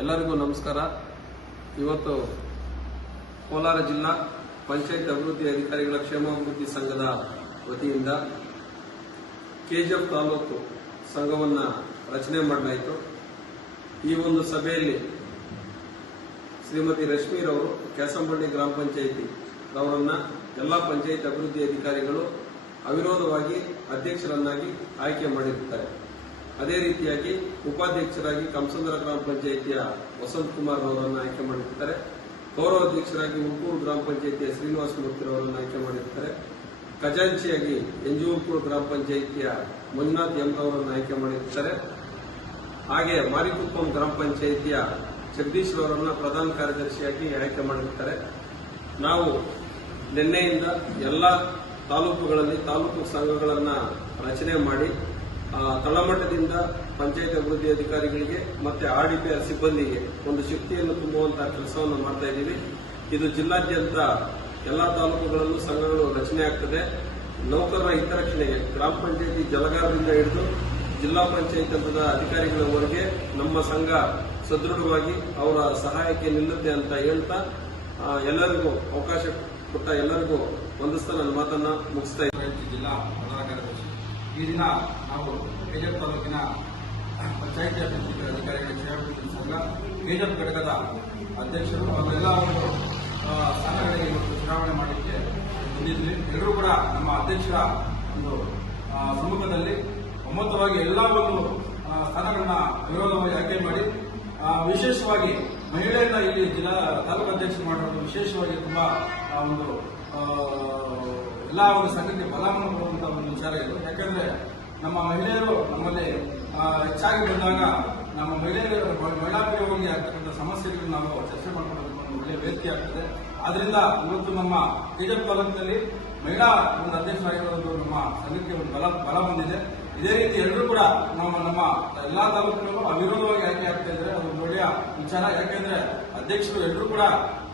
ಎಲ್ಲರಿಗೂ ನಮಸ್ಕಾರ. ಇವತ್ತು ಕೋಲಾರ ಜಿಲ್ಲಾ ಪಂಚಾಯತ್ ಅಭಿವೃದ್ಧಿ ಅಧಿಕಾರಿಗಳ ಕ್ಷೇಮಾಭಿವೃದ್ಧಿ ಸಂಘದ ವತಿಯಿಂದ ಕೆಜಿಎಫ್ ತಾಲೂಕು ಸಂಘವನ್ನು ರಚನೆ ಮಾಡಲಾಯಿತು. ಈ ಒಂದು ಸಭೆಯಲ್ಲಿ ಶ್ರೀಮತಿ ರಶ್ಮಿರವರು ಕ್ಯಾಸಂಬಳ್ಳಿ ಗ್ರಾಮ ಪಂಚಾಯಿತಿ ಅವರನ್ನ ಎಲ್ಲ ಪಂಚಾಯತ್ ಅಭಿವೃದ್ಧಿ ಅಧಿಕಾರಿಗಳು ಅವಿರೋಧವಾಗಿ ಅಧ್ಯಕ್ಷರನ್ನಾಗಿ ಆಯ್ಕೆ ಮಾಡಿರುತ್ತಾರೆ. ಅದೇ ರೀತಿಯಾಗಿ ಉಪಾಧ್ಯಕ್ಷರಾಗಿ ಕಂಸಂದ್ರ ಗ್ರಾಮ ಪಂಚಾಯಿತಿಯ ವಸಂತ್ ಕುಮಾರ್ ಅವರನ್ನು ಆಯ್ಕೆ ಮಾಡಿರುತ್ತಾರೆ. ಗೌರವಾಧ್ಯಕ್ಷರಾಗಿ ಉರ್ಕೂರು ಗ್ರಾಮ ಪಂಚಾಯಿತಿಯ ಶ್ರೀನಿವಾಸ ಮೂರ್ತಿ ಅವರನ್ನು ಆಯ್ಕೆ ಮಾಡಿರುತ್ತಾರೆ. ಖಜಾಂಚಿಯಾಗಿ ಎಂಜೂರ್ಕೂರು ಗ್ರಾಮ ಪಂಚಾಯಿತಿಯ ಮಂಜುನಾಥ್ ಎಂ ಅವರನ್ನು ಆಯ್ಕೆ ಮಾಡಿರುತ್ತಾರೆ. ಹಾಗೆ ಮಾರಿಕುಪ್ಪಂ ಗ್ರಾಮ ಪಂಚಾಯಿತಿಯ ಜಗದೀಶ್ ಅವರನ್ನು ಪ್ರಧಾನ ಕಾರ್ಯದರ್ಶಿಯಾಗಿ ಆಯ್ಕೆ ಮಾಡಿರುತ್ತಾರೆ. ನಾವು ನಿನ್ನೆಯಿಂದ ಎಲ್ಲ ತಾಲೂಕುಗಳಲ್ಲಿ ತಾಲೂಕು ಸಂಘಗಳನ್ನು ರಚನೆ ಮಾಡಿ ತಳಮಟ್ಟದಿಂದ ಪಂಚಾಯತ್ ಅಭಿವೃದ್ಧಿ ಅಧಿಕಾರಿಗಳಿಗೆ ಮತ್ತೆ ಆರ್ಡಿಪಿಆರ್ ಸಿಬ್ಬಂದಿಗೆ ಒಂದು ಶಕ್ತಿಯನ್ನು ತುಂಬುವಂತಹ ಕೆಲಸವನ್ನು ಮಾಡ್ತಾ ಇದ್ದೀವಿ. ಇದು ಜಿಲ್ಲಾದ್ಯಂತ ಎಲ್ಲಾ ತಾಲೂಕುಗಳಲ್ಲೂ ಸಂಘಗಳು ರಚನೆ ಆಗ್ತದೆ. ನೌಕರರ ಹಿತರಕ್ಷಣೆಗೆ ಗ್ರಾಮ ಪಂಚಾಯತಿ ಜಲಗಾರರಿಂದ ಹಿಡಿದು ಜಿಲ್ಲಾ ಪಂಚಾಯತ್ ಹಂತದ ಅಧಿಕಾರಿಗಳವರೆಗೆ ನಮ್ಮ ಸಂಘ ಸದೃಢವಾಗಿ ಅವರ ಸಹಾಯಕ್ಕೆ ನಿಲ್ಲುತ್ತೆ ಅಂತ ಹೇಳ್ತಾ ಎಲ್ಲರಿಗೂ ಅವಕಾಶ ಕೊಟ್ಟ ಎಲ್ಲರಿಗೂ ವಂದಿಸ್ತಾ ನನ್ನ ಮಾತನ್ನ ಮುಗಿಸ್ತಾ ಇದ್ದೀನಿ. ಜಿಲ್ಲಾ ಪ್ರಧಾನ ಕಾರ್ಯದರ್ಶಿ ಈ ದಿನ ನಾವು ಕೆಜಿಎಫ್ ತಾಲೂಕಿನ ಪಂಚಾಯಿತಿ ಅಭಿವೃದ್ಧಿ ಅಧಿಕಾರಿಗಳ ಕ್ಷೇಮಾಭಿವೃದ್ಧಿ ಸಂಘ ಕೆಜಿಎಫ್ ಘಟಕದ ಅಧ್ಯಕ್ಷರು ಅವರೆಲ್ಲ ಒಂದು ಸಂಘಗಳಿಗೆ ಇವತ್ತು ಚುನಾವಣೆ ಮಾಡಲಿಕ್ಕೆ ಬಂದಿದ್ವಿ. ಎಲ್ಲರೂ ಕೂಡ ನಮ್ಮ ಅಧ್ಯಕ್ಷರ ಒಂದು ಸಮ್ಮುಖದಲ್ಲಿ ಒಮ್ಮತವಾಗಿ ಎಲ್ಲ ಒಂದು ಸ್ಥಾನಗಳನ್ನ ವಿರೋಧವಾಗಿ ಆಯ್ಕೆ ಮಾಡಿ ವಿಶೇಷವಾಗಿ ಮಹಿಳೆಯರನ್ನ ಇಲ್ಲಿ ಜಿಲ್ಲಾ ತಾಲೂಕು ಅಧ್ಯಕ್ಷರು ಮಾಡಿರೋದು ವಿಶೇಷವಾಗಿ ತುಂಬಾ ಒಂದು ಎಲ್ಲ ಒಂದು ಸಂಘಕ್ಕೆ ಬಲವನ್ನು ಕೊಡುವಂತಹ ಒಂದು ವಿಚಾರ ಇದು. ಯಾಕಂದ್ರೆ ನಮ್ಮ ಮಹಿಳೆಯರು ನಮ್ಮಲ್ಲಿ ಹೆಚ್ಚಾಗಿ ಬಂದಾಗ ನಮ್ಮ ಮಹಿಳಾ ಪಿರಿಯರಿಗೆ ಆಗ್ತಕ್ಕಂಥ ಸಮಸ್ಯೆಗಳನ್ನು ನಾವು ಚರ್ಚೆ ಮಾಡಿಕೊಳ್ಳೋದಕ್ಕೆ ಒಂದು ಒಳ್ಳೆಯ ವೇದಿಕೆ ಆಗ್ತದೆ. ಆದ್ರಿಂದ ಇವತ್ತು ನಮ್ಮ ಕೆಜಿಎಫ್ ತಾಲೂಕಿನಲ್ಲಿ ಮಹಿಳಾ ಒಂದು ಅಧ್ಯಕ್ಷರಾಗಿರೋದು ನಮ್ಮ ಸಂಘಕ್ಕೆ ಒಂದು ಬಲ ಬಂದಿದೆ. ಇದೇ ರೀತಿ ಎಲ್ಲರೂ ಕೂಡ ನಮ್ಮ ಎಲ್ಲಾ ತಾಲೂಕಿನಲ್ಲೂ ಅವಿರೋಧವಾಗಿ ಆಯ್ಕೆ ಆಗ್ತಾ ಇದ್ದಾರೆ. ಅದು ಒಂದು ಒಳ್ಳೆಯ ವಿಚಾರ. ಯಾಕೆಂದ್ರೆ ಅಧ್ಯಕ್ಷರು ಎಲ್ಲರೂ ಕೂಡ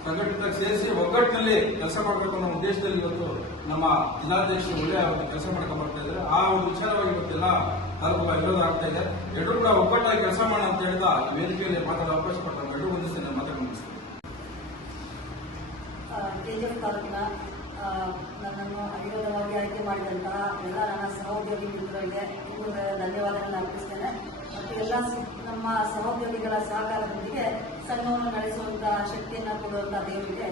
ಸಂಘಟನೆ ಸೇರಿಸಿ ಒಗ್ಗಟ್ಟಿನಲ್ಲಿ ಕೆಲಸ ಮಾಡಬೇಕು ಅನ್ನೋ ಉದ್ದೇಶದಲ್ಲಿ ಇವತ್ತು ನಮ್ಮ ಜಿಲ್ಲಾಧ್ಯಕ್ಷರು ಒಳ್ಳೆಯ ಕೆಲಸ ಮಾಡ್ಕೊಂಡು ಬರ್ತಾ ಇದ್ದಾರೆ. ಆ ಒಂದು ವಿಚಾರವಾಗಿ ಇವತ್ತೆಲ್ಲ ತಾಲೂಕು ವಿರೋಧ ಆಗ್ತಾ ಇದೆ. ಎಲ್ಲರೂ ಕೂಡ ಒಗ್ಗಟ್ಟಾಗಿ ಕೆಲಸ ಮಾಡೋಣ ಅಂತ ಹೇಳಿದ ವೇದಿಕೆಯಲ್ಲಿ ಮಾತಾಡೋ ಅವಕಾಶ ಕೊಟ್ಟರು. ಎಲ್ಲರೂ ಒಂದಿಸಿ ನಾನು ಮಾತಾಡ್ತೀನಿ. ಕೆಜಿಎಫ್ ತಾಲೂಕಿನ ನನ್ನನ್ನು ಅವಿರೋಧವಾಗಿ ಆಯ್ಕೆ ಮಾಡಿದಂತಹ ಎಲ್ಲ ನನ್ನ ಸಹೋದ್ಯೋಗಿ ಮಿತ್ರರಿಗೆ ಇನ್ನೂ ಧನ್ಯವಾದಗಳನ್ನು ಅರ್ಪಿಸ್ತೇನೆ. ಮತ್ತು ಎಲ್ಲ ನಮ್ಮ ಸಹೋದ್ಯೋಗಿಗಳ ಸಹಕಾರದೊಂದಿಗೆ ಸಂಘವನ್ನು ನಡೆಸುವಂತಹ ಶಕ್ತಿಯನ್ನು ಕೊಡುವಂತಹ ದೇವರಿಗೆ